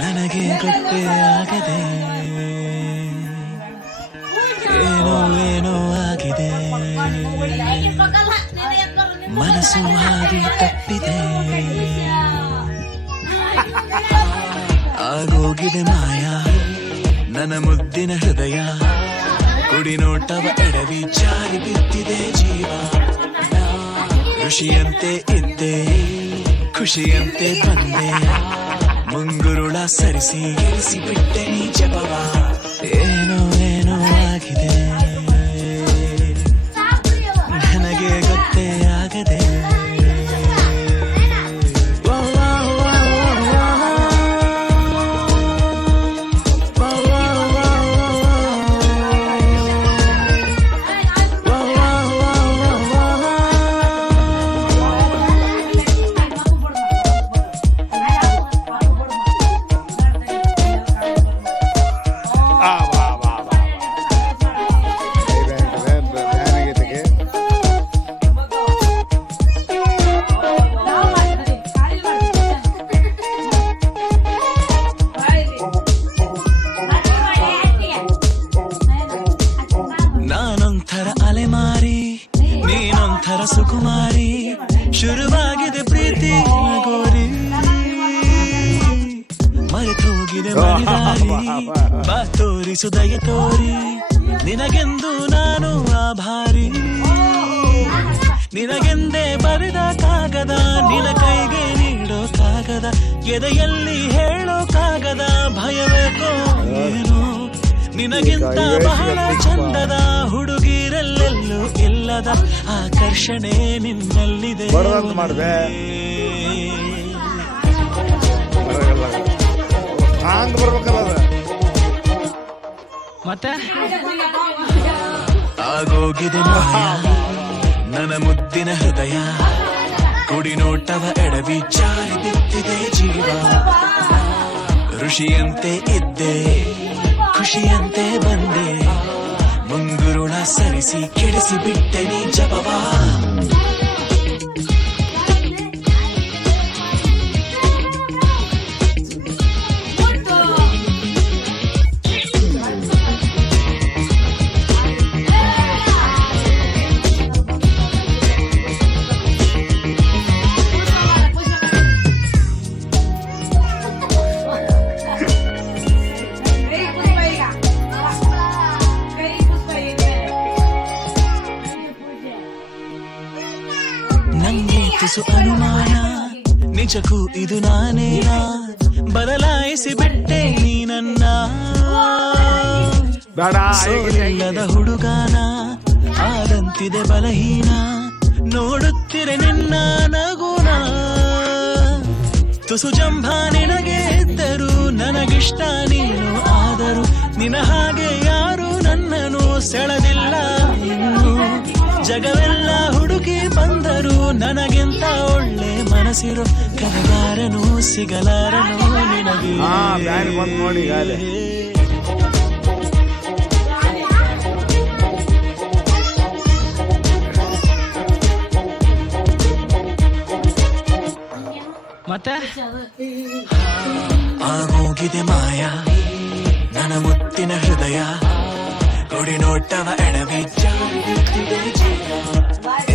ನನಗೆ ಗೊತ್ತೇ ಆಗದೆ ಏನೋ ಏನೋ ಆಗಿದೆ, ಮನಸ್ಸು ಹಾದಿ ತಪ್ಪಿದೆ, ಆಗೋಗಿದೆ ಮಾಯ ನನ್ನ ಮುದ್ದಿನ ಹೃದಯ, ಕುಡಿ ನೋಟವ ಎಡವಿ ಜಾರಿ ಬಿದ್ದಿದೆ ಜೀವ, ಋಷಿಯಂತೆ ಇದ್ದೆ ಖುಷಿಯಂತೆ ಬಂದೆ, ಮುಂಗುರುಳ ಸರಿಸಿ ಇರಿಸಿ ಬಿಟ್ಟೆ ನೀ ಜಪವ, ಏನೋ ಏನೋ ಆಗಿದೆ ನನಗೆ ಗೊತ್ತೇ ಆಗದೆ. ಸುಕುಮಾರಿ ಶುರುವಾಗಿದೆ ಪ್ರೀತಿ ಗೋರಿ, ಮರೆತೋಗಿದೆ ಮರಿದಾರಿ, ಬಾ ತೋರಿಸು ದಯ ತೋರಿ, ನಿನಗೆಂದು ನಾನು ಆಭಾರಿ, ನಿನಗೆಂದೇ ಬರೆದ ಕಾಗದ, ನಿನ ಕೈಗೆ ನೀಡೋ ಕಾಗದ, ಎದೆಯಲ್ಲಿ ಹೇಳೋ ಕಾಗದ, ಭಯವೇಕೋ ಏನೋ ನಿನಗಿಂತ ಬಹಳ ಚಂದದ, ಹುಡುಗಿರಲ್ಲೆಲ್ಲೂ ಇಲ್ಲದ ಆಕರ್ಷಣೆ ನಿನ್ನಲ್ಲಿದೆ, ಮತ್ತೆ ಆಗೋಗಿದೆ ಮಾಯ ನನ್ನ ಮುದ್ದಿನ ಹೃದಯ, ಕುಡಿ ನೋಟವ ಎಡವಿ ಜಾರಿ ಬಿದ್ದಿದೆ ಜೀವ, ಋಷಿಯಂತೆ ಇದ್ದೆ ಖುಷಿಯಂತೆ ಬಂದೆ, ಮುಂಗುರುಳ ಸರಿಸಿ ಕೆಡಿಸಿ ಬಿಟ್ಟೆ ನೀ ಜಪವಾ. ತುಸು ಅನುಮಾನ ನಿಜಕ್ಕೂ ಇದು ನಾನೇನಾ, ಬದಲಾಯಿಸಿ ಬಿಟ್ಟೆ ನೀ ನನ್ನ, ಸೋಲಿಲ್ಲದ ಹುಡುಗಾನ ಆದಂತಿದೆ ಬಲಹೀನ, ನೋಡುತ್ತಿರೆ ನಿನ್ನ ನಗುನ, ತುಸು ಜಂಭ ನಿನಗೆ ಇದ್ದರು ನನಗಿಷ್ಟ ನೀನು, ಆದರೂ ನಿನ ಹಾಗೆ ಯಾರು ನನ್ನನ್ನು ಸೆಳೆದಿಲ್ಲ ಇನ್ನು, ಜಗವೆಲ್ಲ ಹುಡುಕಿ ಬಂದರು ನನಗಿಂತ ಒಳ್ಳೆ ಮನಸ್ಸಿರೋ ಕನಗಾರನು ಸಿಗಲಾರನು ನಿನಗೆ. ಮತ್ತೆ ಆಗೋಗಿದೆ ಮಾಯ ನನ್ನ ಮುತ್ತಿನ ಹೃದಯ, ಕುಡಿ ನೋಟವ ಎಡವಿ ಜಾರಿ ಬಿದ್ದಿದೆ ಜೀವ,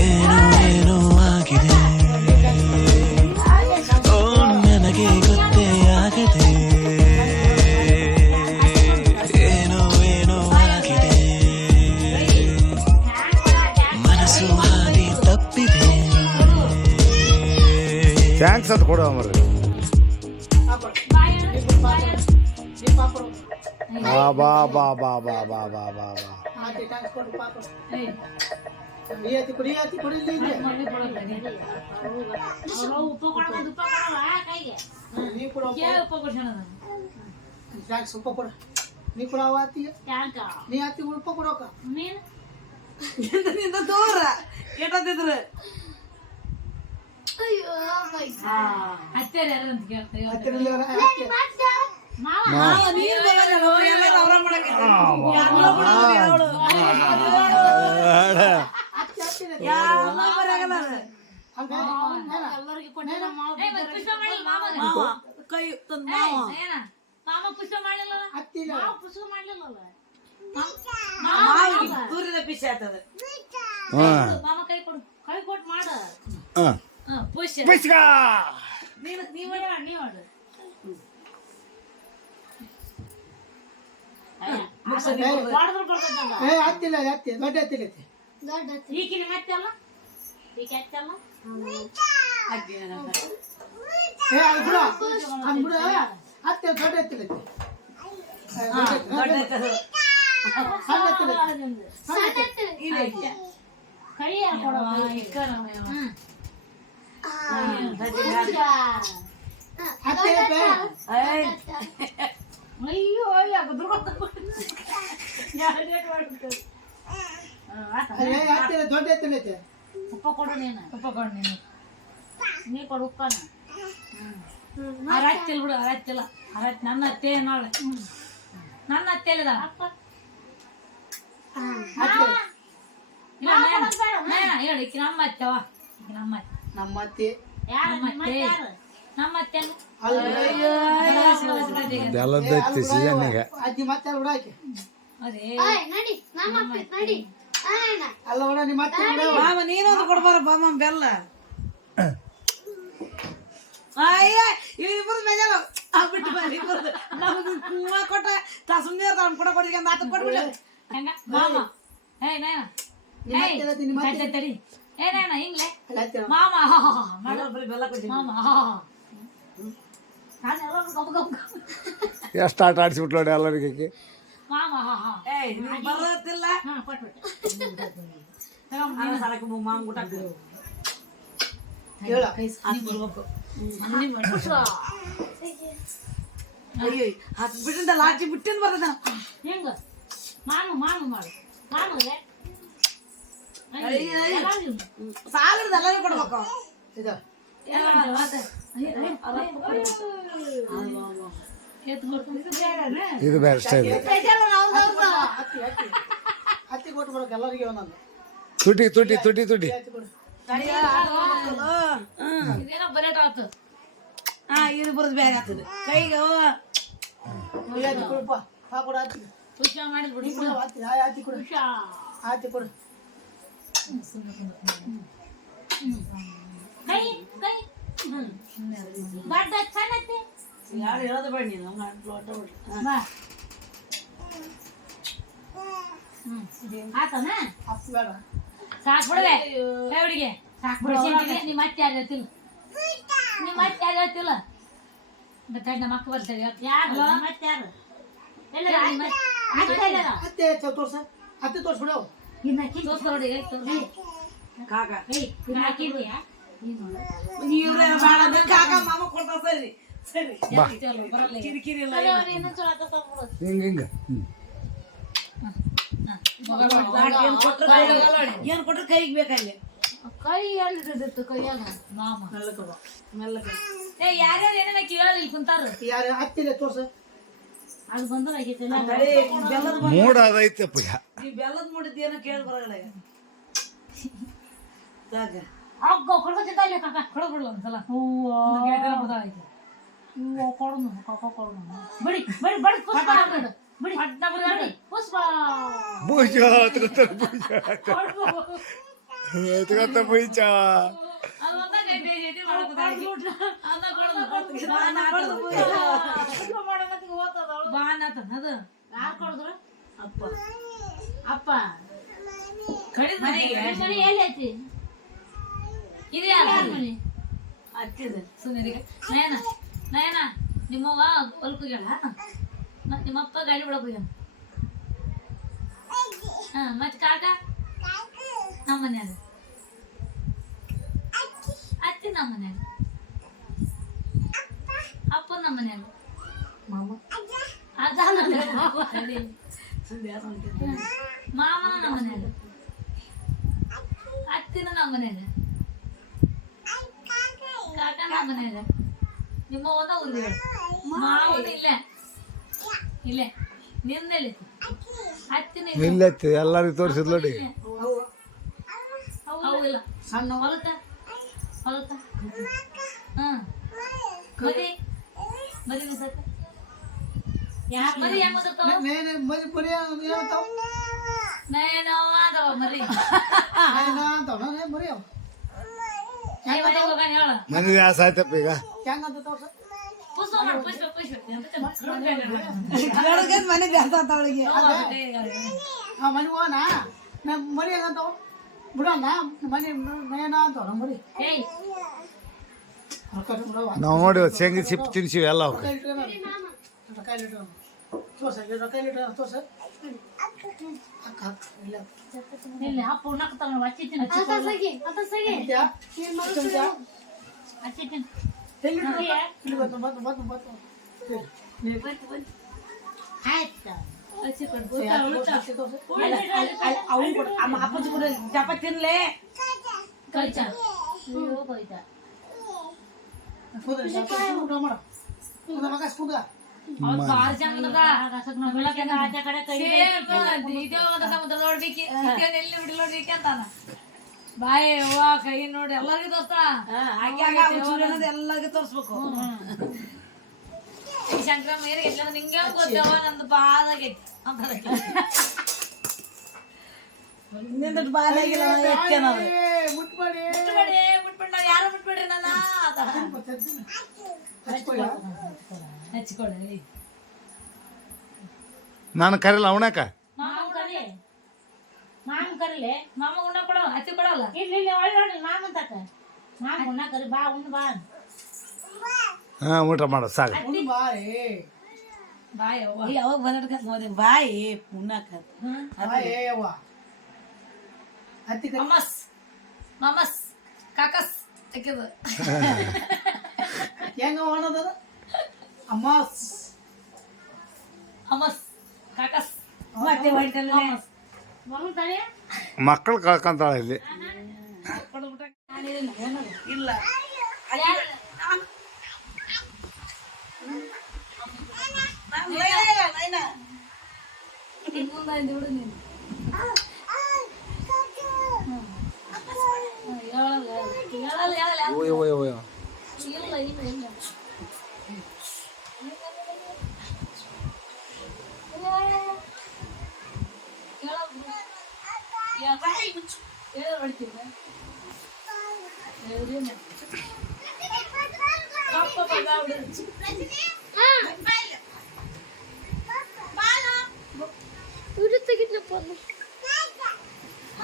ಏನೋ ಏನೋ ಆಗಿದೆ ಓ ನನಗೆ ಗೊತ್ತೇ ಆಗದೆ, ಏನೋ ಏನೋ ಆಗಿದೆ, ಮನಸ್ಸು ಹಾದಿ ತಪ್ಪಿದೆ. ಥ್ಯಾಂಕ್ಸ್ ಅಂತ ಕೊಡುವ ಮರ ಬಾ ಬಾ ಬಾ ಬಾ ಬಾ ಬಾ ಬಾ ಬಾ ನೀ ಕೊಡವ ಅತ್ತಿಗೆ ಯಾಕ ನೀ ಅತ್ತಿಗೆ ಉಳ್ಪ ಕೊಡೋಕ ನೀನು ನಿಂದ ದೂರ ಎಟ್ಟದಿದ್ರು ಹತ್ತಿರ ಯಾರು ಅಂತ ಕೇಳ್ತೇವೆ ಹತ್ತಿರಲ್ಲಿ ಅತ್ತೆ ಮಾವ ನೀನ್ ಬರೋದಿಲ್ಲ ಎಲ್ಲರೂ ಅವ್ರ ಮಾಡಕ್ಕೆ ಅತ್ತೆ ಅತ್ತಿನ ಎಲ್ಲ ಬರಾಗಲ್ಲ ಅದು. ಎಲ್ಲರಿಗೆ ಕೊಟ್ಟಿಲ್ಲ ಪುಷ್ಪ ಮಾಡಿಲ್ಲ ಮಾಮಗೆ ಮಾವ ಕೈ ತಂದ್ ಮಾವ ಏನ ಮಾಮ ಪುಷ್ಪ ಮಾಡಿಲ್ಲ ಅತ್ತಿನ ಮಾವ ಪುಷ್ಪ ಮಾಡ್ಲಿಲ್ಲಲ್ಲ ಮಾವಿಗೆ ದೂರಿನ ಪಿಸಿ ಆಗ್ತದೆ ಮಾಮ ಕೈ ಕೊಡು ಕೈ ಕೊಟ್ಟು ಮಾಡ ಪುಷ್ಪ ನೀವ್ ಮಾಡು ಮಾಡಿದ್ರು ಬರ್ತದಲ್ಲ ಏ ಅತ್ತಿಲ್ಲ ಅತ್ತೆ ದೊಡ್ಡ ಅತ್ತಿಗೆ ಈಕಿನ ಮತ್ತೆ ಅಲ್ಲ ಈಕೆ ಅತ್ತಲ್ಲ ಏ ಅದು ಬಿಡ ಅದು ಬಿಡ ಅತ್ತೆ ದೊಡ್ಡ ಅತ್ತಿಗೆ ಕೈ ಯಾರು ಕೊಡವ ಅತ್ತೆ ಅಯ್ಯೋ ಅಯ್ಯೋ ಅತ್ತೆ ದೊಡ್ಡ ಅತ್ತಿಗೆ ಉಪ್ಪ ಕೊಡು ನೀನು ಉಪ್ಪ ಕೊಡು ನೀ ಕೊಡು ಉಪ್ಪನ ಅರತ್ತಿಲ್ಲ ಬಿಡು ಅರತ್ತಿಲ್ಲ ಅರತ್ ನನ್ನ ಅತ್ತೆ ನಾಳೆ ನನ್ನ ಅತ್ತೆ ಅಲ್ಲದ ಹೇಳಿ ಈಕಿ ನಮ್ಮ ಅತ್ತೆವ ಈಕಿ ನಮ್ಮ ಅತ್ತೆ ನಮ್ಮ ಅತ್ತೆ ನಮ್ಮ ಅತ್ತೆ ಎಲ್ಲದೈತಿ ಸೀಸನ್ನಿಗೆ ಅಜ್ಜಿ ಮತ್ತೆ ಬಿಡ ಆಕೆ ಅದೇ ಅಲ್ಲ ಬಿಡ ನಿಮ್ಮ ಅತ್ತೆ ಬಿಡ ಮಾಮ ನೀನೊಂದು ಕೊಡ್ಬಾರ ಬಾಮ ಬೆಲ್ಲ ಅಯ್ಯ ಇಬ್ಬರು ಮೇಜಲ್ಲ ಬಿಟ್ಟು ಬನ್ನಿ ಇಬ್ಬರದು ನಮ್ದು ಕುಮ್ಮ ಕೊಟ್ಟ ತಾ ಸುಮ್ಮನೆ ಅವ್ನು ಕೊಡ ಕೊಡಿಗೆ ಅಂತ ಆತ ಕೊಡ್ಬಿಡ ಹೆಂಗ ಮಾಮ ಏಯ್ ನೇನ ನಿಮ್ಮ ಅತ್ತೆ ಅಲ್ಲ ನಿಮ್ಮ ಅತ್ತೆ ತಡಿ ಏ ನೇನ ಹಿಂಗ್ಲೆ ಅಲ್ಲ ಅತ್ತೆ ಮಾಮ ಬರೀ ಬೆಲ್ಲ ಕೊಡ್ತೀನಿ ಮಾಮ ನಾನೆಲ್ಲ ಗಬ್ಬ ಗಬ್ಬ ಎಷ್ಟು ಆಟ ಆಡಿಸ್ಬಿಟ್ಲು ನೋಡಿ ಎಲ್ಲರಿಗೆ ಮಾಮ ಏಯ್ ನೀನು ಬರೋದಿಲ್ಲ ಕೊಟ್ಬಿಟ್ಟು ನಾನು ಸಾಲಕ್ಕೆ ಮಾಮ ಊಟ ಹೇಳ ಹಾಕ್ಬಿಡ್ಬೇಕು ಅಯ್ಯೋ ಹಾಕಿ ಬಿಟ್ಟಿಂದ ಲಾಟಿ ಬಿಟ್ಟಿಂದ ಬರ್ತದ ಹೆಂಗ ಮಾನು ಮಾಡು ಮಾನುಗೆ ಸಾಲದ ಎಲ್ಲರೂ ಕೊಡ್ಬೇಕು ಇದು ಇದು ಬೇರೆ ಸ್ಟೈಲ್ ಅತ್ತಿ ಕೊಟ್ಟು ಬರೋಕೆ ಎಲ್ಲರಿಗೆ ಒಂದೊಂದು ತುಟಿ ತುಟಿ ತುಟಿ ತುಟಿ ಅತ್ತಿ ಕೊಡು ಇದೇನೋ ಬರೇಟ್ ಆತು ಇದು ಬರೋದು ಬೇರೆ ಆಗ್ತದೆ ಕೈಗೆ ಈ ಅತ್ತಿ ಕೊಡಪ್ಪ ಹಾ ಕೊಡು ಅತ್ತಿ ಪುಷ್ಪ ಮಾಡಿದ್ ಬಿಡಿ ಕೊಡು ಅತ್ತಿ ಆ ಅತ್ತಿ ಕೊಡು ಪುಷ್ಪ ಅತ್ತಿ ಕೊಡು ಕೈ ಕೈ ದೊಡ್ಡ ಚೆನ್ನತ್ತೆ ಯಾರು ಹೇಳೋದು ಬೇಡ ನೀನು ಗಂಟ್ಲು ಹೊಟ್ಟ ಬಿಟ್ಟು ಬಾ ಆತನ ಅಪ್ಪ ಬೇಡ ಸಾಕ್ ಬಿಡವೆ ಹುಡುಗಿ ಸಾಕ್ ಬಿಡ ನಿಮ್ಮ ಮತ್ತೆ ಯಾರು ಹೇಳ್ತಿಲ್ಲ ನಿಮ್ಮ ಮತ್ತೆ ಯಾರು ಹೇಳ್ತಿಲ್ಲ ಮತ್ತೆ ನಮ್ಮ ಮಕ್ಕ ಬರ್ತಾರೆ ಯಾರು ಮತ್ತೆ ಯಾರು ಅತ್ತೆ ತೋರ್ಸ ಅತ್ತೆ ತೋರ್ಸ್ಬಿಡು ಕಾಕ ಹಾಕಿದ್ಯಾ ಇವ್ರೆ ಮಾಡೋದು ಕಾಕ ಮಾಮ ಕೊಡ್ತಾವ ಸರಿ ಸರಿ ಕಿರಿಕಿರಿ ಇಲ್ಲ ಹಿಂಗೆ ಹಿಂಗೆ ಏನ್ ಕೊಟ್ರೆ ಕೈಗೆ ಬೇಕಲ್ಲಿ ಕೈ ಎಲ್ಲಿದ್ದು ಕೈಯಾಗ ಮಾಮ ಮೆಲ್ಲಕ ಏ ಯಾರ್ಯಾರು ಏನೇನ ಕೇಳಲಿ ಕುಂತಾರ ಯಾರು ಅತ್ತಿಲ್ಲ ತೋರ್ಸ ಅದು ಬಂದ್ರೆ ಆಗೈತೆ ಬೆಲ್ಲದ ಮೂಡ್ ಅದೈತಪ್ಪ ಈ ಬೆಲ್ಲದ ಮೂಡಿದ್ದೇನೋ ಕೇಳಿ ಬರಲ್ಲ ಅಗ್ಗ ಕೊಡ್ಕೊತಿದ್ದ ಅಲ್ಲಿ ಕಾಕ ಕೊಡಬಿಡು ಒಂದ್ಸಲ ಹೂವು ಹೂವು ಕೊಡು ಕಾಕ ಕೊಡು ಬಿಡಿ ಬಿಡಿ ಬಡಿ ಪುಷ್ಪ ಬಿಡು ಬಿಡಿ ಅಡ್ಡ ಬಿಡಿ ಪುಷ್ಪ ಬೂಜ ಎತ್ಕೊತ ಬೀಚ ಅಪ್ಪ ಅಪ್ಪ ಮನೆ ಎಲ್ಲಿ ಐತಿ ಇದು ಯಾರ ಮನೆ ಹಚ್ಚಿದೆ ಸುಮ್ಮನೆ ನಯನ ನಯನ ನಿಮ್ಮವ್ವ ಹೊಲ್ಕೋಗ್ಯಾಳ ಮತ್ತೆ ನಿಮ್ಮಪ್ಪ ಗಾಡಿ ಬಿಡಕ್ ಹೋಗ್ಯಾನ ಹಾ ಮತ್ತೆ ಕಾಕ ನಮ್ಮ ಮನ್ಯಾಗ ಅತ್ತಿ ನಮ್ಮ ಮನ್ಯಾಗ ಅಪ್ಪ ನಮ್ಮ ಮನ್ಯಾಗ ಮಾಮ ಅದಲ್ಲ ಮಾಮನ ನಮ್ಮ ಮನ್ಯಾಗ ಅತ್ತಿನ ನಮ್ಮ ಮನ್ಯಾಗ ಕಾಕ ನಮ್ಮ ಮನ್ಯಾಗ ನಿಮ್ಮ ಒಂದ ಊರಿಗೆ ಮಾವನ ಇಲ್ಲೇ ನಿನ್ನೆಲ್ಲಿ ಹತ್ತಿನ ನಿಲ್ಲೈತಿ ಎಲ್ಲರಿಗೂ ತೋರಿಸಿದ್ ನೋಡಿ. ಅವು ಇಲ್ಲ ಸಣ್ಣ ಹೊಲತ ಹ್ಮ್ ಮರಿ ಮಿಸತ್ತ ಮರಿ ಹೆಂಗ್ ಗೊತ್ತಾವ ಮರಿ ಮರಿ ಏನಂತಾವ ಅದಾವ ಮರಿ ಅಂತಾವ ಮರಿ ಅವ ಮನೆಗೆ ಹೋಗಾನ ಹೇಳ ನನಗೆ ಆಸೆ ಆಯ್ತಪ್ಪ ಈಗ. ಹೆಂಗಂತ ತೋರ್ಸ ಪುಷ್ಪ ಮಾಡು ಪುಷ್ಪ ಮನೆ ಜಾಸ್ತಿ ಅವಳಿಗೆ ಆ ಮನೆ ಹೋಗೋಣ ಮರಿ ಹೆಂಗಂತಾವ ಬಿಡೋಣ ಮನೆ ಮೇನ ಅಂತಾವ ಮರಿ ಏಯ್ ನಾವು ನೋಡಿ ಶೇಂಗಿ ಸಿಪ್ಪು ತಿನ್ಸಿವಿ ಎಲ್ಲ ಅವಕ್ಕೆ. ಇಲ್ಲಿ ಅಪ್ಪ ಉಣ್ಣಾಕ ತಗೊಂಡು ಹಚ್ಚಿಟ್ಟಿನ ಅಪ್ಪಾಜಿ ಕೂಡ ಚಪಾತಿ ತಿನ್ಲೆ ಕೈಚಾ ಬಾರಿ ಚಂದ ಆಚೆ ಕಡೆ ಕೈ ನೋಡ್ಬೇಕು ಎಲ್ಲಿ ಬಿಡಿ ನೋಡ್ಬೇಕು ಅಂತಾನ ಬಾಯ್ ಅವ್ವ ಕೈ ನೋಡಿ ಎಲ್ಲರಿಗೂ ದೋಸ್ತ ಎಲ್ಲರಿಗೂ ತೋರಿಸ್ಬೇಕು. ಈ ಶಂಕರಮ್ಮ ಏನಿಗೆ ಎಲ್ಲ ನಿಂಗೆ ಗೊತ್ತವ ನಂದು ಬಾದಾಗೈತಿ ಅಂತ ಇನ್ನೊಂದು ಬಾಲಾಗಿಲ್ಲ ಮುಟ್ಬೇಡಿ ಮುಟ್ಬಿಡ ಯಾರು ಮುಟ್ಬಿಡ್ರಿ ನನ್ನ ಹಚ್ಕೊಳ್ಳಿ ನಾನು ಕರಿಲ್ಲ ಅವನಕ ಮಾಮ ಕರಿಲೆ ಮಾಮ ಉಣ್ಣ ಕೊಡೋ ಹಚ್ಚಿ ಕೊಡಲ್ಲ ಇಲ್ಲಿ ಒಳ್ಳೆ ಮಾಮನ್ ತಕ ಮಾಮ ಉಣ್ಣ ಕರಿ ಬಾ ಉಣ್ಣ ಬಾ ಹಾಂ ಊಟ ಮಾಡೋ ಸಾಕು. ಬಾಯ್ ಅವ್ವ ಯಾವಾಗ ಬಂದ ನೋಡಿ ಬಾಯಿ ಉಣ್ಣಾಕ ಮಮಸ್ ಮಮಸ್ ಕಾಕಸ್ ತೆಗೆದು ಹೆಂಗ ಮಾಡೋದ ಅಮ್ಮಸ್ ಅಮಸ್ ಕಾಕಸ್ ಮತ್ತೆ ಹೊಂಟಲ್ಲ ಮಕ್ಕಳು ಕಳ್ಕೊಂತಾಳೆ ಇಲ್ಲಿ. ಇಲ್ಲ ಓಯ್ ಓಯ್ ಓಯ್ ಇಲ್ಲ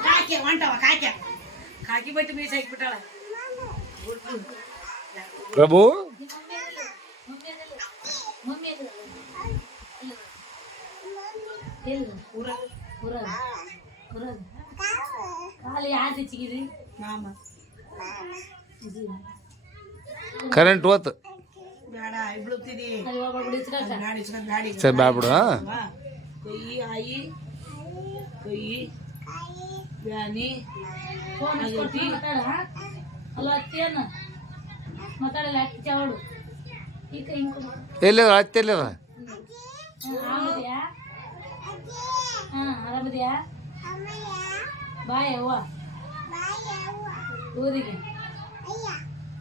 ಕಾಕಿ ಹೊಂಟವ ಕಾಕಿ ಬಟ್ಟೆ ಮೀಸ ಹಾಕ್ಬಿಟ್ಟಾಳ. ಪ್ರಭು ಖಾಲಿ ಯಾರು ಹೆಚ್ಚಿಗಿರಿ ಮಾಮ ಕರೆಂಟ್ ಹೋತು ಬೇಡ ಇಬ್ಳುತ್ತೀರಿ ಅಲ್ಲಿ ಹೋಗ್ಬಿಡಿ ಗಾಡಿ ಇಸ್ಕೊಂಡ್ ಗಾಡಿ ಸರಿ ಬ್ಯಾಬಿಡು. ಕೈ ಆಯಿ ಕೈ ಬ್ಯಾನಿ ಅಲ್ಲ ಅತ್ತೇನ ಮಾತಾಡಲ್ಲ ಅತ್ತಿ ಚಾವಡು ಈಗ ಎಲ್ಲಿ ಹತ್ತೆಲ್ಲ ಆರಾಮದ್ಯಾ ಆರಾಮದ್ಯಾ ಬಾಯ್ ಅವ್ವ ಊರಿಗೆ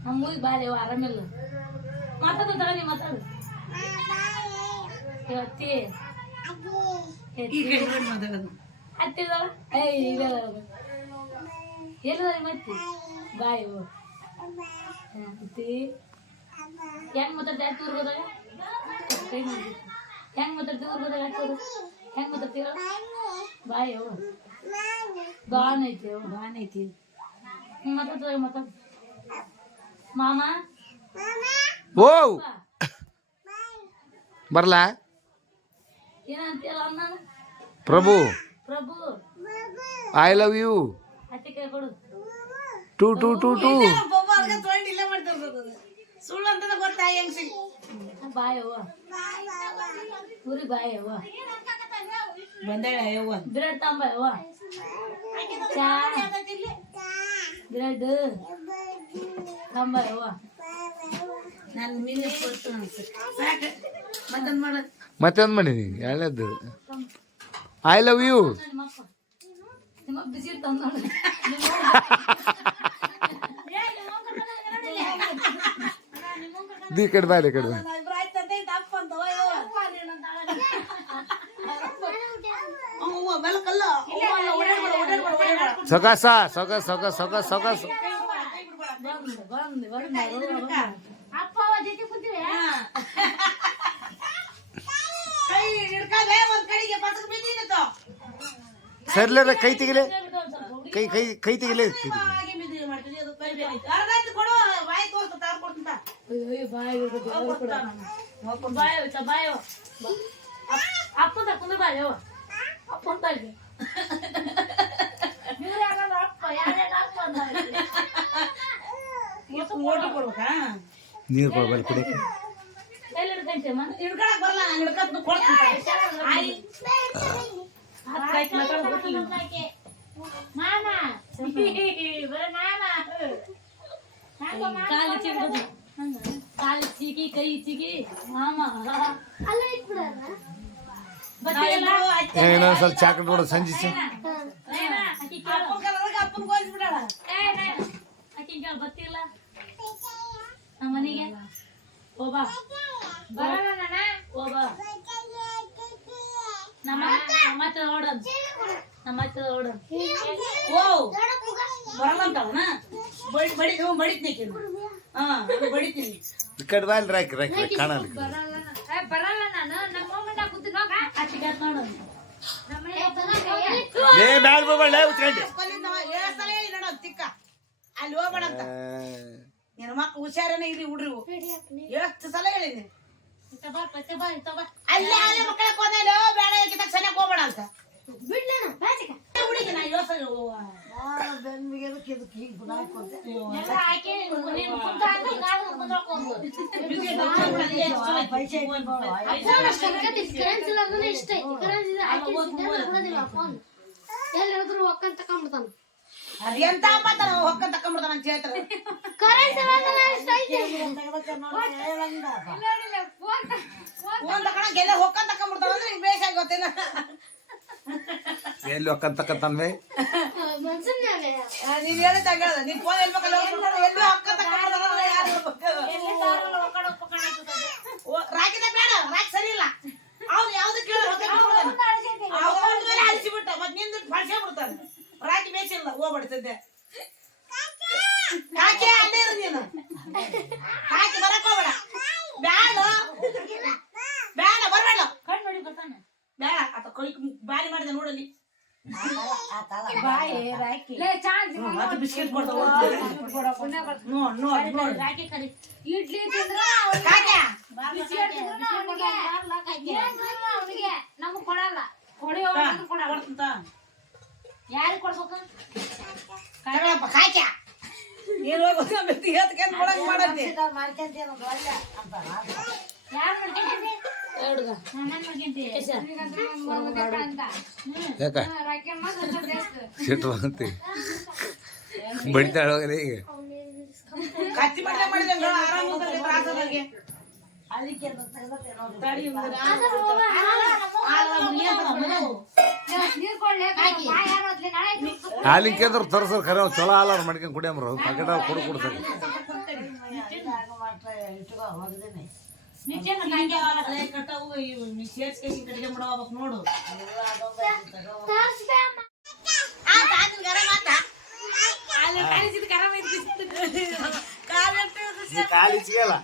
ನಮ್ಮ ಊರಿಗೆ ಬಾಯ್ ಅವ್ವ ಆರಾಮಿಲ್ಲ ಮಾತಾಡ ನೀ ಮಾತಾಡು ಅತ್ತಿ ಮಾತಾಡೋದು ಹತ್ತಿರದವ ಏಯ್ ಇಲ್ಲ ಎಲ್ಲದ ಮತ್ತೆ ಬಾಯ್ ಅವ್ವ ಅತ್ತಿ ಹೆಂಗ್ ಮಾತಾಡ್ತಿ ಯಾಕೆ ಊರಿಗೆ ಹೋದಾಗ ಹೆಂಗ್ ಮಾತಾಡ್ತಿ ಊರಿಗೆ ಹೋದಾಗ ಯಾಕೆ ಹೆಂಗ್ ಮಾತಾಡ್ತೀವ ಬಾಯ್ ಅವ್ವ ಬಾನ್ ಐತಿ ಅವ್ವ ಬಾನ್ ಐತಿ ಮಾತಾಡ್ತಾರೆ ಮಾತಾಡ ಮಾಮ ಓ ಬರ್ಲಾ ಏನಂತೀಯಲ್ಲ ಅನ್ನ ಪ್ರಭು ಪ್ರಭು ಐ ಲವ್ ಯು ಅತ್ತಿ ಕೈ ಕೊಡು ಟು ಟು ಟು ಟು ತೊಗೊಂಡು ಇಲ್ಲೇ ಮಾಡ್ತಿರ್ತದ ಸುಳ್ಳು ಅಂತ ಗೊತ್ತಾ ಹೆಂಗ್ ಬಾಯ್ ಅವ್ವ ಪೂರಿ ಬಾಯಿ ಅವ್ವ ಬಂದೇಳ ಯವ್ವ ಬ್ರೆಡ್ ತಂಬ ಅವ್ವ ಚಾ ಬ್ರೆಡ್ ತಂಬ ಅವ್ವ ನಾನು ಮೀನು ಕೊಡ್ತು ಸಾಕು ಮತ್ತೊಂದು ಮಾಡೋದು ಮತ್ತೊಂದು ಮಾಡೀನಿ ಎರಡನೇದ್ದು ಐ ಲವ್ ಯು ನಿಮ್ಮ ಬಿಸಿ ತಂದು ನೋಡಿ ಈ ಕಡೆ ಬಾಯ್ ಈ ಕಡೆ ಬಾಯ್ ಇಬ್ರು ಆಯ್ತಂತೆ ತಪ್ಪ ಅಂತವ ಯವ್ವ ಅವ್ವ ಬೆಳಕಲ್ಲ ಸೊಗಸ ಸೊಗಸ್ ಸೊಗಸ್ ಸೊಗಸ್ ಸೊಗಸ್ ಅಪ್ಪ ಅವ್ವ ಜೊತೆ ಕೂತೀವಿ ಕೈ ಹಿಡ್ಕಾದೆ ಒಂದ್ ಕಡೆಗೆ ಪಸಕ್ ಬಿದ್ದಿತ್ತು ಸರ್ಲರ ಕೈ ತೆಗಿಲೆ ಕೈ ಕೈ ಕೈ ತೆಗಿಲೆ ಹಾಗೆ ಬಿದ್ದಿ ಮಾಡ್ತೀವಿ ಅದು ಕೈ ಬೇರೆ ಅರ್ಧ ಆಯ್ತು ಕೊಡು ಬಾಯಿ ತೋರ್ಸ್ತ ತಾರ್ ಕೊಡ್ತಾ ಅಯ್ಯೋ ಬಾಯಿ ಬಾಯಿ ಅಪ್ಪಂದ ಕುಂದ ಬಾಯಿ ಅಪ್ಪಂತ ಇವ್ರು ಯಾರು ಅಪ್ಪ ಯಾರ್ಯಾರು ಅಪ್ಪ ಓಟಿ ಕೊಡ್ಬೇಕಾ ನೀರು ಕೊಡ್ಬಲ್ಲ ಕುಡಿಯಕ್ಕೆ ಎಲ್ಲಿ ಹಿಡ್ಕೊಂತೀಯ ಮನೆ ಹಿಡ್ಕೊಳಕ್ ಬರಲ್ಲ ನಾನು ಹಿಡ್ಕತ್ ಕೊಡ್ತೀನಿ ಆಯ್ ಮಾಮ ಕಾಲು ಚಿಕ್ಕದು ಕಾಲು ಚಿಕ್ಕಿ ಕೈ ಚಿಕ್ಕಿ ಮಾಮ ಇನ್ನೊಂದು ಸ್ವಲ್ಪ ಚಾಕ್ಲೇಟ್ ಕೊಡು ಸಂಜೆ ಅಪ್ಪನ ಗೋಯಿಸ್ಬಿಡಾಳ ಆಕಿ ಕೇಳ ಗೊತ್ತಿಲ್ಲ ನಮ್ಮ ಮನೆಗೆ ಹೋಬಾ ಬರೋಣ ನಾನ ಹೋಬಾ ನಮ್ಮ ಹತ್ರ ಓಡೋದು ನಮ್ಮ ಹತ್ರ ಓಡೋದು ಓ ಬರಲ್ಲ ಅಂತವನ ಬಡಿತೀನಿ ಹಾ ಬಡಿತೀನಿ ಈ ಕಡೆ ಬಾಯ್ ರಾಕಿ ರಾಕಿ ಕಾಣಲ್ಲ ಬರಲ್ಲ ನಾನು ನಮ್ಮ ಮುಂದೆ ಕೂತ್ಕೋಗ ಅತ್ತಿಗೆ ನೋಡೋದು ಏ ಬ್ಯಾಡ ಬಾಬಳ್ಳೆ ಉಚ್ಕೊಂಡೆ ಏಳು ಸಲ ಹೇಳಿ ನೋಡ ತಿಕ್ಕ ಅಲ್ಲಿ ಹೋಗ್ಬೇಡ ಅಂತ ನಿನ್ನ ಮಕ್ಳು ಹುಷಾರನೇ ಇರಿ ಹುಡ್ರಿ ಎಷ್ಟು ಸಲ ಹೇಳಿನಿ ಅಲ್ಲೇ ಅಲ್ಲೇ ಮಕ್ಕಳ ಹೋದಲ್ಲ ಬೇಡ ಯಾಕೆ ಚೆನ್ನಾಗಿ ಹೋಗ್ಬೇಡ ಅಂತ ಹುಡುಗಿ ನಾ ಯೋಚನೆ ಎಲ್ಲಾದ್ರೂ ಒಕ್ಕನ್ ತಕೊಂಡ್ಬಿಡ್ತಾನ ಎಂತ ಮಾತಾಡ ಹೊಕ್ಕ ತಕೊಂಡ್ಬಿಡ್ತಾನ ಅಂತ ಹೇಳ್ತಾರೆ ಫೋನ್ ತಕೊಂಡ ಎಲ್ಲ ಹೊಕ್ಕ ತಕೊಂಡ್ಬಿಡ್ತಾನ ಅಂದ್ರೆ ಈಗ ಬೇಷ ಗೊತ್ತಿಲ್ಲ ಎಲ್ಲಿ ಒಕ್ಕಂತಕ್ಕಂತನ್ವೆ ನೀನ್ ಹೇಳಿದಾಗ ಹೇಳ್ದ ನೀನ್ ಫೋನ್ ಹೇಳ್ಬೇಕಲ್ಲ ಎಲ್ಲೂ ಹೊಕ್ಕ ತಕೊಂಡ್ಬಿಡ್ತಾನ ಯಾರು ರಾಕಿದ ಬೇಡ ರಾಕಿ ಸರಿ ಇಲ್ಲ ಅವ್ನು ಯಾವ್ದು ಕೇಳ ಅಳಿಸಿಬಿಟ್ಟ ಮತ್ ನಿಂದ ಬಳಸೇ ಬಿಡ್ತಾನೆ ರಾಕಿ ಬೇಸಿಲ್ಲ ಹೋಗ್ಬಿಡ್ತಿದ್ದೆ ಕಾಕಿ ಅಲ್ಲೇ ಇರು ನೀನು ಕಾಕಿ ಬರಕ್ ಹೋಗ್ಬೇಡ ಬ್ಯಾಡ ಬೇಡ ಬರ್ಬೇಡ ಕಣ್ಣು ನೋಡಿ ಬರ್ತಾನೆ ಬೇಡ ಆತ ಕೈ ಬಾರಿ ಮಾಡಿದೆ ನೋಡಲಿ ಮತ್ತೆ ಬಿಸ್ಕೆಟ್ ಕೊಡ್ತಾವ ನೋಡ್ ನೋಡ್ ನೋಡ್ ರಾಕಿ ಕರಿ ಇಡ್ಲಿ ತಿಂದ್ರ ಅವನಿಗೆ ನಮಗ್ ಕೊಡಲ್ಲ ಕೊಡ್ತಂತ ಯಾರಿಗೆ ಕೊಡ್ಬೇಕು ತಗೊಳಪ್ಪ ಕಾಕ್ಯ ನೀನು ಹೋಗಿ ಹೇಳ್ತೇನೆ ಕೊಡಂಗ್ ಮಾಡತ್ತಿ ಯಾರು ಮಾಡ್ಕೊಂಡಿ ಹುಡುಗ ನಾನು ಮಾಡ್ಕೊಂತಿ ಯಾಕ ಸಿಟ್ಟು ಬಂತಿ ಬಡಿತಾಳೋಗ್ರಿ ಈಗ ಕತ್ತಿ ಮಾಡಿದೆ ಆರಾಮ ತ್ರಾಸದಾಗೆ ಹಾಲಿನ ಕೇಂದ್ರ ತರ್ಸರ್ ಖರೆ ಚಲೋ ಹಾಲಾರ ಮಾಡ್ಕೊಂಡು ಕುಡಿಯಮ್ರ ಪ್ಯಾಕೆಟ್ ಕೊಡು ಕೊಡ್ತಾರೆ ನೋಡು ಕಾಲಿ ಸಿಗಲ್ಲ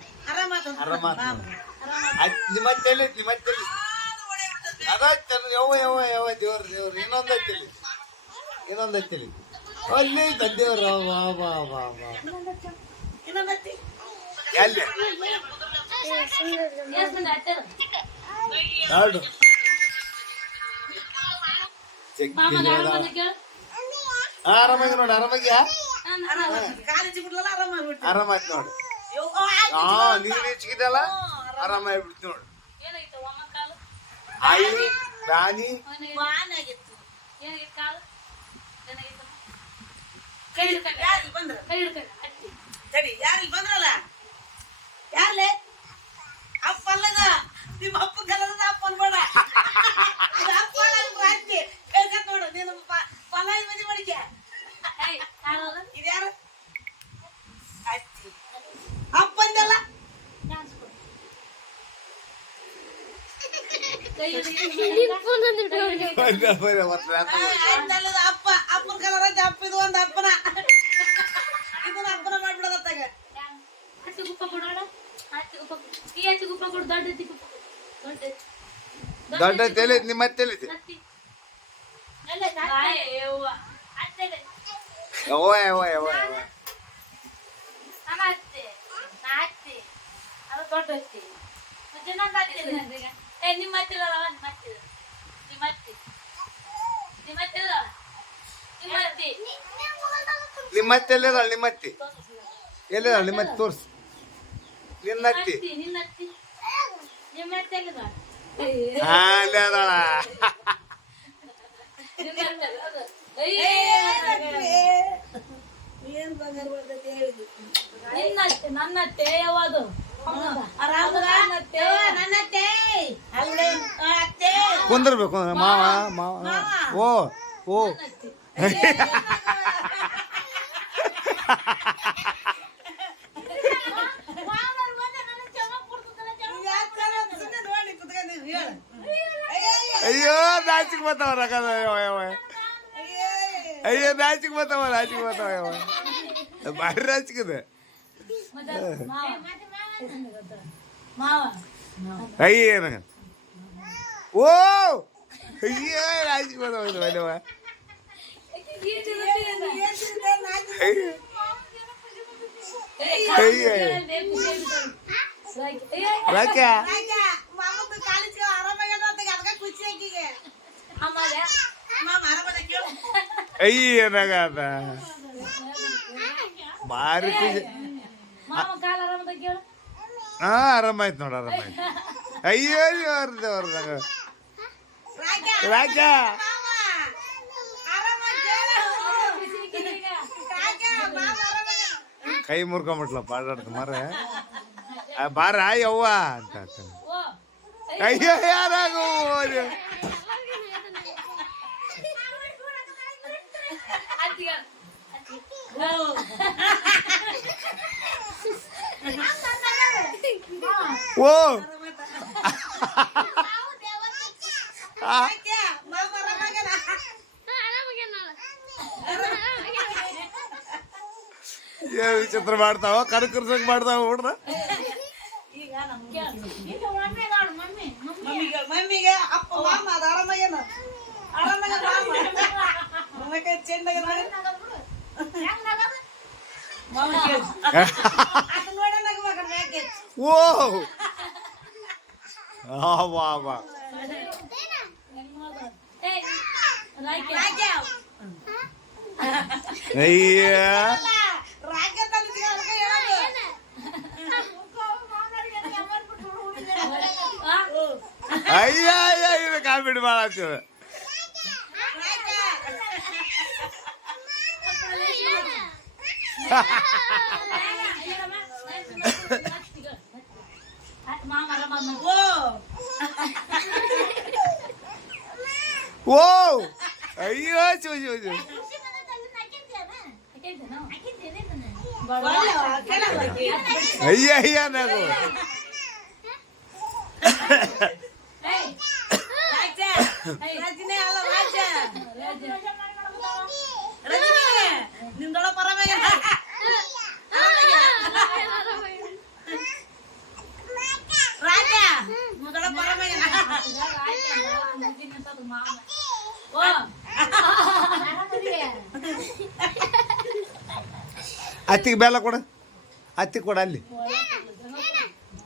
ಆರಾಮಾತ ನಿಮ್ಮಲ್ಲಿ ಅದಾಯ್ತು ಯವ್ವ ಯವ್ವ ಯವ್ವ ದೇವ್ರು ಇನ್ನೊಂದೈತಿಲಿ ಅಲ್ಲಿ ತಂದೇವ್ರ ವಾ ವಾ ವಾ ವಾ ಎಲ್ಲಿ ಎರಡು ಆರಾಮಾಗಿ ನೋಡಿ ಆರಾಮಾಗ್ಯಾ ಕಾಲೇಜ್ ಬಿಡ್ಲಲ್ಲ ಆರಾಮಾಗ್ಬಿಟ್ಟು ಆರಾಮಾಯ್ತು ನೋಡಿ ಹಾ ನೀರು ಹೆಚ್ಚಿಗಿದಲ್ಲ ಆರಾಮಾಗಿ ಬಿಡ್ತು ನೋಡಿ ಆಯಿ ರಾಣಿ ಬಾನಾಗಿತ್ತು. ಏನಾಗಿತ್ತು ಕಾಲು ಏನಾಗಿತ್ತು ಕೈ ಹಿಡ್ಕೊಂಡು ಯಾರು ಬಂದ್ರು? ಕೈ ಹಿಡ್ಕೊಂಡು ಅಟ್ಟಿ ತಡಿ, ಯಾರು ಇಲ್ಲಿ ಬಂದ್ರಲ್ಲ? ಯಾರ್ಲೆ? ಅಪ್ಪ ಅಲ್ಲದ, ನಿಮ್ಮ ಅಪ್ಪ ಕಲದ ಅಪ್ಪ ಅನ್ಬೇಡ. ಇದು ಅಪ್ಪ ಅಲ್ಲ, ಇದು ಅತ್ತಿ. ಕಳ್ಸಕ್ ನೋಡು, ನೀನು ಫಲ ಮದಿ ಮಾಡಿಕೆ. ಏಯ್ ಕಾಲಲ್ಲ ಇದ್ಯಾರು? ಅತ್ತಿ. ಅಪ್ಪ ಅಂದಲ್ಲ? ಚಾನ್ಸ್ ಕೊಡು ಕೈ ಆಯ್ತಲ್ಲದ ಅಪ್ಪ, ಅಪ್ಪನ ಕಲದ ಅಪ್ಪ, ಇದು ಒಂದು ಅಪ್ಪನ. ಇದನ್ನ ಅಪ್ಪನ ಮಾಡ್ಬಿಡೋದತ್ತಾಗ. ಹತ್ತಿ ಗುಪ್ಪ ಕೊಡೋಣ ಹತ್ತಿ ಗುಪ್ಪ ಈ ಹತ್ತಿ ಗುಪ್ಪ ಕೊಡು ದೊಡ್ಡ ಹತ್ತಿ ಗುಪ್ಪ ದೊಡ್ಡ ತಲೆ ನಿಮ್ಮ ತಲೆ ಹತ್ತಿ ಬಾಯ್ ಯವ್ವ ಅತ್ತೆದೆ ಯವ್ವ ಯವ್ವ ಯವ್ವ ಯವ್ವ ನನ್ನ ಅತ್ತೆ ನಾ ಅತ್ತೆ ಅದು ದೊಡ್ಡ ಅತ್ತೆ ಮತ್ತೆ ನನ್ನ ಅತ್ತೆ ಏ ನಿಮ್ಮ ಅತ್ತೆ ಇಲ್ಲಲ್ಲ ನಿಮ್ಮ ಅತ್ತೆ ನಿಮ್ಮ ಅತ್ತೆ ನಿಮ್ಮ ಅತ್ತೆ ಇಲ್ಲ ನಿಮ್ಮ ಅತ್ತೆ ನಿಮ್ಮತ್ತೆ ಎಲ್ಲಿದಾಳ ನಿಮ್ಮತ್ತಿ ಎಲ್ಲಿದಾಳ ನಿಮ್ಮತ್ತಿ ತೋರ್ಸು ನಿನ್ನತ್ತಿ ನಿನ್ನ ಅತ್ತೆ ನಿಮ್ಮ ಅತ್ತೆ ಎಲ್ಲಿದ ಹಾ ಅಲ್ಲೇ ಅದಾಳ ನಿಮ್ಮ ಅತ್ತೆ ಅದು ಏನ್ ಬಂಗಾರ ಬರ್ತೈತಿ ಹೇಳಿದ್ವಿ. ನಿನ್ನ ಅತ್ತೆ ನನ್ನ ಅತ್ತೆ ಯಾವುದು ನನ್ನ ಅತ್ತೆ ಅಲ್ಲೇ ಅತ್ತೆ ಕುಂದಿರ್ಬೇಕು ಮಾವ ಮಾವ ಓ ಓ ನೋಡಿ ಕುತ್ಕೊಂಡಿದ್ವಿ ಹೇಳು. ಅಯ್ಯೋ ನಾಚಿಕ್ ಬರ್ತಾವ ರಕದ ಅಯ್ಯೋ ನಾಚಿಕ್ ಬರ್ತಾವ ಭಾರಿ ನಾಚಿಕದೆ ಮಾವ ಅಯ್ಯ ನನಗ ಓ ಅಯ್ಯೋ ನಾಚಿಕ್ ಬರ್ತಾವ ಅಯ್ಯೋ ರಾಕ ಮಾಮಂದು ಕಾಲೇಜ್ಗೆ ಆರಾಮಾಗ್ಯಾನ ಅಂತ ಅದಕ್ಕೆ ಖುಷಿ ಆಕಿಗೆ. ಮಾಮ ಆರಾಮದ ಕೇಳು. ಅಯ್ಯ ನಗದ ಭಾರಿ ಖುಷಿ ಮಾವ ಕಾಲ ಆರಾಮದ ಕೇಳು ಹಾ ಆರಾಮಾಯ್ತು ನೋಡ ಆರಾಮಾಯ್ತು ಅಯ್ಯೋ ಅವ್ರದಾಗ ರಾಕ ಮಾಮ ಆರಾಮಾಗಿ ಕೇಳು. ಕಾಕ, ಮಾಮ ಆರಾಮಾಗ್ಯಾನ. ಕೈ ಮುರ್ಕೊಂಬಿಟ್ಲ ಪಾಡಾಡ್ತ ಮರ ಬಾರ ಯವ್ವ ಅಂತ ಓ ಅಯ್ಯೋ ಯಾರಾಗ ಅತ್ತಿಗೆ ಓ ಕಾಕ, ಮಾಮ ಆರಾಮಾಗ್ಯಾನ. ವಿಚಿತ್ರ ಮಾಡ್ತಾವ ಕನಕರ್ಸಂಗ್ ಮಾಡ್ತಾವ ಹುಡ್ರ ಮಮ್ಮಿಗೆ ಅಪ್ಪ ಮಾಮ ಅದು ಆರಾಮಾಗ್ಯಾನ. ಆರಾಮಾಗ್ಯಾನ ಮಾಮ. ನನಗೆ ಚೆಂದಾಗ್ಯಾನ. ಮಾಮ ಕೇಳು. ಅದು ನೋಡೇ ನಗವಾಗ ಮ್ಯಾಕೆ. ಓ ವಾ ವಾ ಏಯ್ ರಾಯ್ಕೆ ರಾಕೆ. ಅಯ್ಯ ಅಲ್ಲ, ರಾಕೆ ತಂದಿದ್ದೆ ಅದಕ್ಕೆ ಹೇಳೋದು. ಅಯ್ಯ ಅಯ್ಯ ಇದು ಕಾಮಿಡಿ ಮಾಡತ್ತೀವ ರಾಕೆ. ಮಾಮ ಆರಾಮ ಓ ಅಯ್ಯೋ ಚೋ ಚೋ ಚೋ ಅಯ್ಯ ಅಯ್ಯ nagu ರಾಕೆ. ರಜನಿ ಅಲ್ಲ ರಾಜ. ರಜನಿ ನಿಂದೊಳ ಪರಮಾಗ್ಯಾನ. ರಾಜ ನಿಂದೊಳ ಪರಮಾಗ್ಯಾನ. ಅತ್ತಿಗೆ ಬೆಲ್ಲ ಕೊಡ ಅತ್ತಿ ಕೊಡ ಅಲ್ಲಿ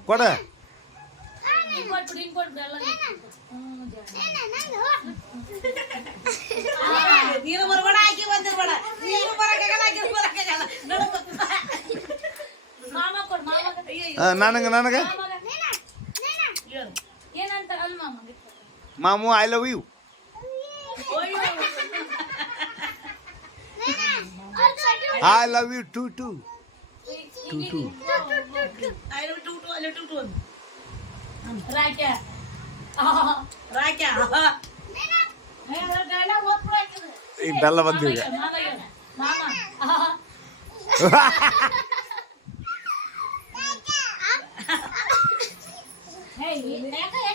ಕೊಡ ನೀನು ಬರಬೇಡ, ಆಕಿ ಬಂದಿರ್ಬೇಡ. ನೀನು ಬರಕ್ಕಾಗಲ್ಲ, ಆಕಿ ಬರಕ್ಕಾಗಲ್ಲ. ಮಾಮ ಕೊಡ್ ಮಾಮ ನನಗ ನನಗ ಏನಂತ ಅಲ್ ಮಾಮ ಮಾಮು I love you. I love you too too. ರಾಕ್ಯ ಈಗ ಬೆಲ್ಲ ಬಂತು ಈಗ. ಮಾಮ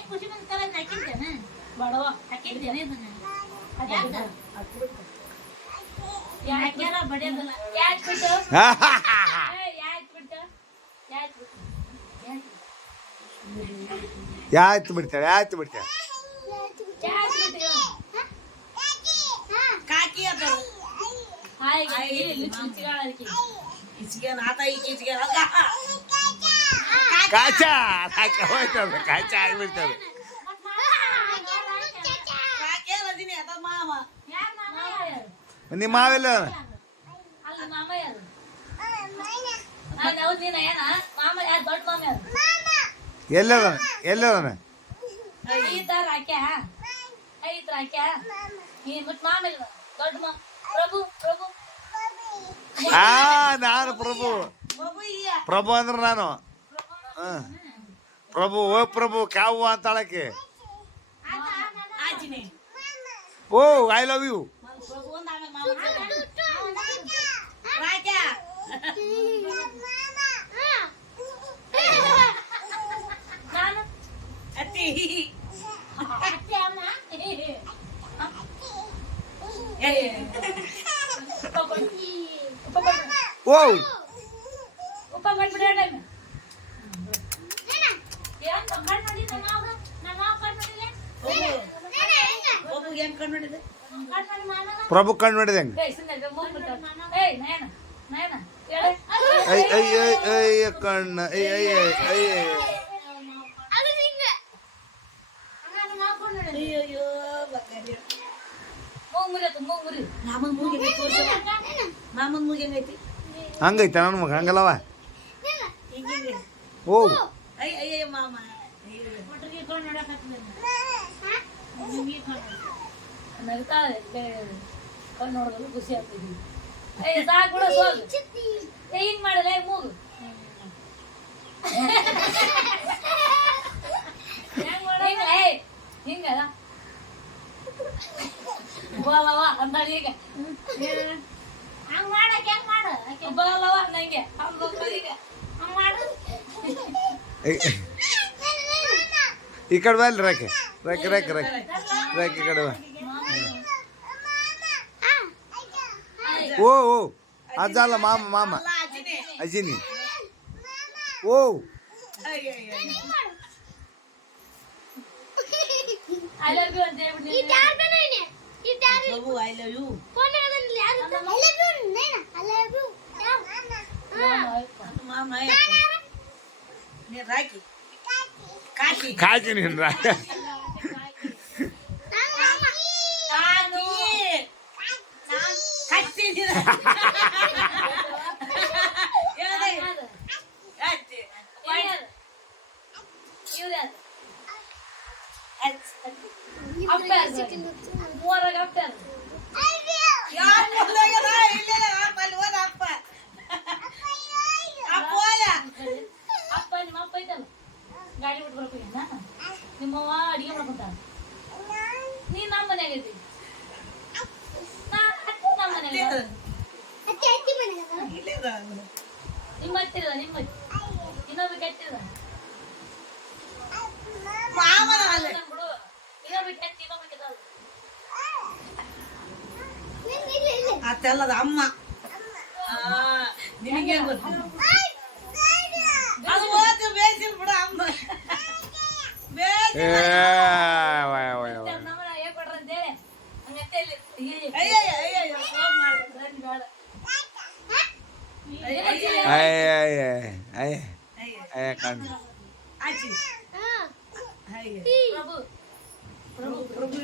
ಖುಷಿ ಬಂದ ಹಾಕಿದ್ದೇನೆ ಬಡವ ಹಾಕಿದ್ದೇನೆ ಯಾಕ್ಯಾರ ಬಡಿಯೋದಲ್ಲ ಯಾಕೆ ಬಿಟ್ಟು ಯಾಕೆ ಬಿಟ್ಟು ಯಾಯ್ತು ಬಿಡ್ತಾಳೆ ಯಾಯ್ತು ಬಿಡ್ತಾಳೆ. ಕಾಕಿ ಅದ ಕಾಚ ಹೋಯ್ತದ ಕಾಚ ಆಗಿಬಿಡ್ತದೆ. ಮಾಮ ನಿಮ್ಮ ಮಾವೆಲ್ಲ ಅಲ್ಲ ಮಾಮ ಯಾರು ನೀನ ಏನ ಮಾಮ ಯಾರು ದೊಡ್ಡ ಮಾಮ ಯಾರು ಎಲ್ಲದಾನ ಈತ ರಾಕ್ಯ ಐತ್ ರಾಕ್ಯ ನೀನ್ ಬಿಟ್ಟು ಮಾಮ ಇಲ್ಲ ದೊಡ್ಡ ಮಾಮ ಪ್ರಭು ಪ್ರಭು ನಾನು ಪ್ರಭು. ಪ್ರಭು ಅಂದ್ರೆ ನಾನು ಪ್ರಭು. ಓ ಪ್ರಭು ಕಾವು ಅಂತಾಳಕ್ಕೆ. ಓ ಐ ಲವ್ ಯು. ನಾನು ಅತ್ತಿ ಅತ್ತೆ ಅಮ್ಮ ಓ ಉಪ್ಪ ಮಾಡ್ಬಿಡ ಏನ್ ಕಣ್ಣು ನೋಡಿದ ನಾವು ನಮ್ಮ ಕಣ್ಣು ನೋಡಿಲ್ಲ ಒಬ್ಬಗೆ ಹೆಂಗ್ ಕಣ್ಣು ನೋಡಿದೆ ಕಣ್ಣು ನೋಡಿ ಮಾನವ ಪ್ರಭು ಕಣ್ಣು ನೋಡಿದೆ ಹೆಂಗೆ. ಏಯ್ ಸುಮ್ಮನೆ ಮೂಗ್ಬಿಟ್ಟ ಏಯ್ ನಯನ ನಯನ ಐ ಐ ಐ ಐ ಕಣ್ಣ ಐ ಐ ಐ ಐ ಅದು ಹಿಂಗೆ ನಾನು ಮಾಡ್ಕೊಂಡು ನೋಡಿ ಅಯ್ಯೋ ಬಕ್ಕರಿ ಮೂಗ್ ಮುರಿ ಮಾಮನ್ ಮೂಗಿ ಮಾಮನ್ ಮೂಗಿ ಹೆಂಗೈತಿ ಹಂಗೈತೆ ನನ್ನ ಮಗ ಹಂಗಲ್ಲವ. ಹಿಂಗೆ ಓ ಅಯ್ಯ ಮಾಮ ಒಟ್ಟಿಗೆ ಕೊಂಡು ನೋಡಕತ್ತಿದ್ದೆ ನಗ್ತಾಳೆ ಕೊಂಡು ನೋಡೋದು ಖುಷಿ ಆಗ್ತಿದ್ವಿ. ಏಯ್ ಸಾಕು ಬಿಡು ಹೋಗು ಹಿಂಗ್ ಮಾಡಲ್ಲ ಮೂಗು ಹಿಂಗಲ್ಲ ಬಾಲವ ಅಂತ ಈಗ ಹಂಗ್ ಮಾಡಕ್ಕೆ ಹೆಂಗ್ ಮಾಡು ಬಾಲವ ನಂಗೆ ಈಗ ಹಂಗ್ ಮಾಡು ಈ ಕಡೆ ಬಾ ರಾಕಿ ರಾಕಿ ರಾಕಿ ರಾಕಿ ರಾಕಿ ಕಡೆ ಬಾ. ಓ ಓ ಅಜ್ಜ ಅಲ್ಲ ಮಾಮ ಮಾಮ ಅಜ್ಜಿನಿ. ಓ ಐ ಲವ್ ಯು ಅಂತ ಹೇಳ್ಬಿಟ್ಟು ಪ್ರಭು ಐ ಲವ್ ಯು ಮಾಮ ನೀ ರಾಕಿ ಕಾಕಿ ಕಾಕಿ ನೀನು ರಾಕಿ. ನಾನು ಕಟ್ಟಿದ್ದೀರ ಮೂವರಾಗ ಅಪ್ಪ ಅಪ್ಪ ನಿಮ್ಮ ಅಪ್ಪ ಐತಲ್ಲ ಗಾಡಿ ಬಿಟ್ಟು ಬರ್ಕೋಣ ನಿಮ್ಮವ್ವ ಅಡಿಗೆ ಮಾಡ್ಕೊಂತಾಳ ನೀನ್ ನಮ್ಮ ಮನ್ಯಾಗ ಐತಿ ನಮ್ಮ ಮನ್ಯಾಗ ನಿಮ್ಮ ಹತ್ತಿರದ ನಿಮ್ಮ ಇನ್ನೊಬ್ಬ ಕೆತ್ತಿರದ ಬಿಡು ಇನ್ನೊಬ್ಬ ಕೆತ್ತಿ ಇನ್ನೊಬ್ಬ ಕೆತ್ತದ ಅತ್ತಲ್ಲದ ಅಮ್ಮ ನಿನಗೆ ಗೊತ್ತು ಅದು ಓದು ಬೇಸಿಲ್ ಬಿಡ ಅಮ್ಮ ಏ ವಯ ವಯ ವಯ. ನಮ್ಮನ್ನ ಹೇಗೆ ಕೊಡ್ರ ಅಂತೇಳಿ ಹಂಗಂತೇಳಿ ಅಯ್ಯಯ್ಯ ಫೋನ್ ಮಾಡು ಅಯ್ಯ ಅಯ್ಯ ಅಯ್ಯ ಅಯ್ಯ ಕಣ್ಣು. ಆಚಿ ಅಯ್ಯ ಪ್ರಭು ಪ್ರಭು ಪ್ರಭು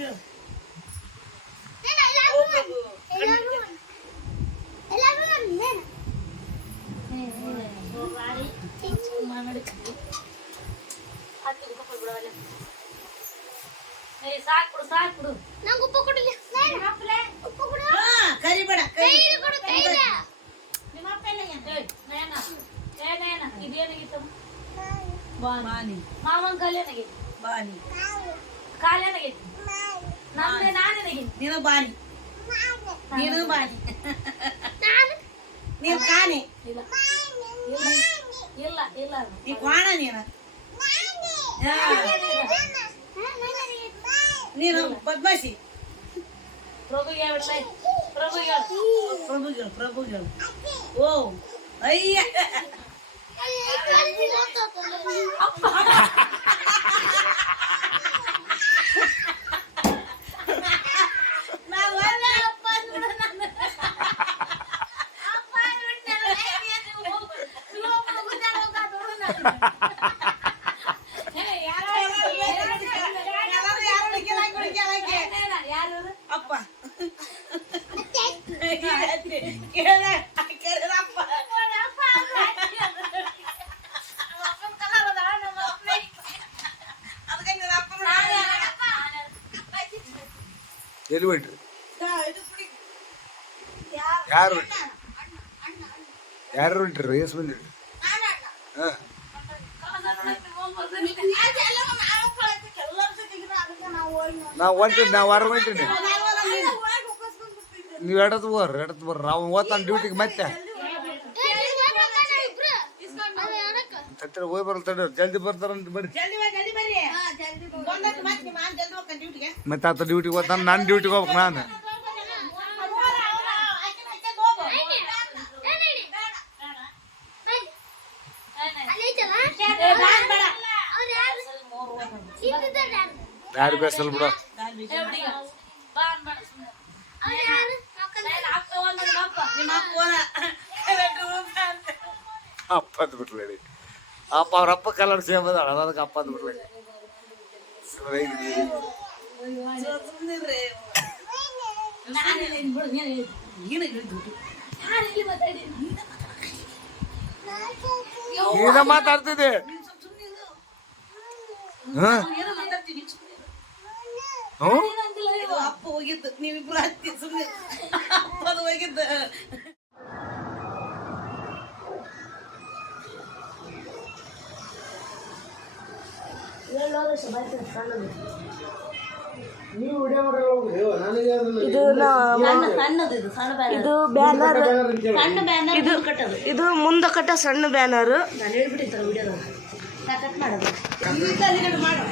ಸಾಕು ಸಾಕು ನಂಗೆ ಉಪ್ಪು ಕೊಡಿಲ್ಲ ಉಪ್ಪು ಕೊಡು ಕರಿಬೇಡ ಕೈ ನಿಮ್ಮ ಅಪ್ಪ ಎಲ್ಲ ಏನೇನ ಇದೇನಾಗಿತ್ತು ಬಾನಿ ಮಾವನ್ ಕಾಲೇನಾಗಿತ್ತು ಬಾನಿ ಕಾಲೇನಾಗಿತ್ತು ನಮ್ದೆ ನಾನೇನಾಗಿತ್ತು ನೀನು ಬಾನಿ ನೀನು ಬಾನಿ ನಾನು ನೀನು ಕಾಣಿ ಇಲ್ಲ ಇಲ್ಲ ಇಲ್ಲ ಇಲ್ಲ ನೀ ಕ್ವಾಣ ನೀನು ಹಾ. ನೀನು ಬದ್ಮಾಸಿ ಪ್ರಭುಗೆ ಬಿಡ್ಲೈ ಪ್ರಭುಗೆ ಪ್ರಭುಗಳು ಓ ಅಯ್ಯ ನಾವು ಅಪ್ಪ ಅಂದ್ಬಿಡು ನನ್ನ ಅಪ್ಪ ಅಂದ್ಬಿಟ್ನಲ್ಲ ಯಾರು ಅಪ್ಪ ಕೇಳ ಕೇಳಪ್ಪ ಅದಕ್ಕೆ ನನ್ನ ಅಪ್ಪ ಎಲ್ಲಿ ಬಿಟ್ರಿ ಯಾರು ಬಿಟ್ರಿ ಯಾರು ಬಿಟ್ರಿ ಎಷ್ಟು ಬಂದಿರಿ ಹಾಂ ನಾವು ಹೊಂಟಿನಿ ನಾವು ಹೊರ ಹೊಂಟೀನಿ ನೀವು ಎಡತ್ ಬರ್ರಿ ನಾವು ಓದ್ತಾನೆ ಡ್ಯೂಟಿಗೆ ಮತ್ತೆ ತಟ್ಟೆ ಹೋಗಿ ಬರಲ್ಲ ತಡ ಜಲ್ದಿ ಬರ್ತಾರಂತ ಬರ್ರಿ ಜಲ್ದಿ ಬರ್ರಿ ಬಂದಕ್ಕೆ ಮತ್ತೆ ನಿಮ್ಮ ಜಲ್ದಿ ಹೋಗ್ತಾನೆ ಡ್ಯೂಟಿಗೆ ಮತ್ತೆ ಆತ ಡ್ಯೂಟಿಗೆ ಹೋಗ್ತಾನೆ ನಾನು ಡ್ಯೂಟಿಗೆ ಹೋಗ್ಬೇಕು ನಾನು ಯಾರು ಬೇಸಲ್ ಬಿಡು ನಿಮ್ಮ ಅಪ್ಪನ ಅಪ್ಪ ಅಂದ್ ಬಿಟ್ರಿ ಅಪ್ಪ ಅವ್ರ ಅಪ್ಪ ಕಲರ್ ಸೇಮ್ ಅದ ಅದಕ್ಕೆ ಅಪ್ಪ ಅಂದ್ ಬಿಟ್ರಿ ಸುಮ್ಮನಿರ್ರಿ ನೀನ ಮಾತಾಡ್ತಿದ್ದೆ ಹಾಂ ಹ್ಞೂ ಇದು ಅಪ್ಪ ಹೋಗಿದ್ದು ನೀವಿಬ್ರು ಹತ್ತಿ ಸುಮ್ಮನೆ ಅಪ್ಪದು ಹೋಗಿದ್ದು ಇದು ಬ್ಯಾನರ್ ಇದು ಮುಂದೆ ಕಟ್ಟ ಸಣ್ಣ ಬ್ಯಾನರ್ ಮಾಡು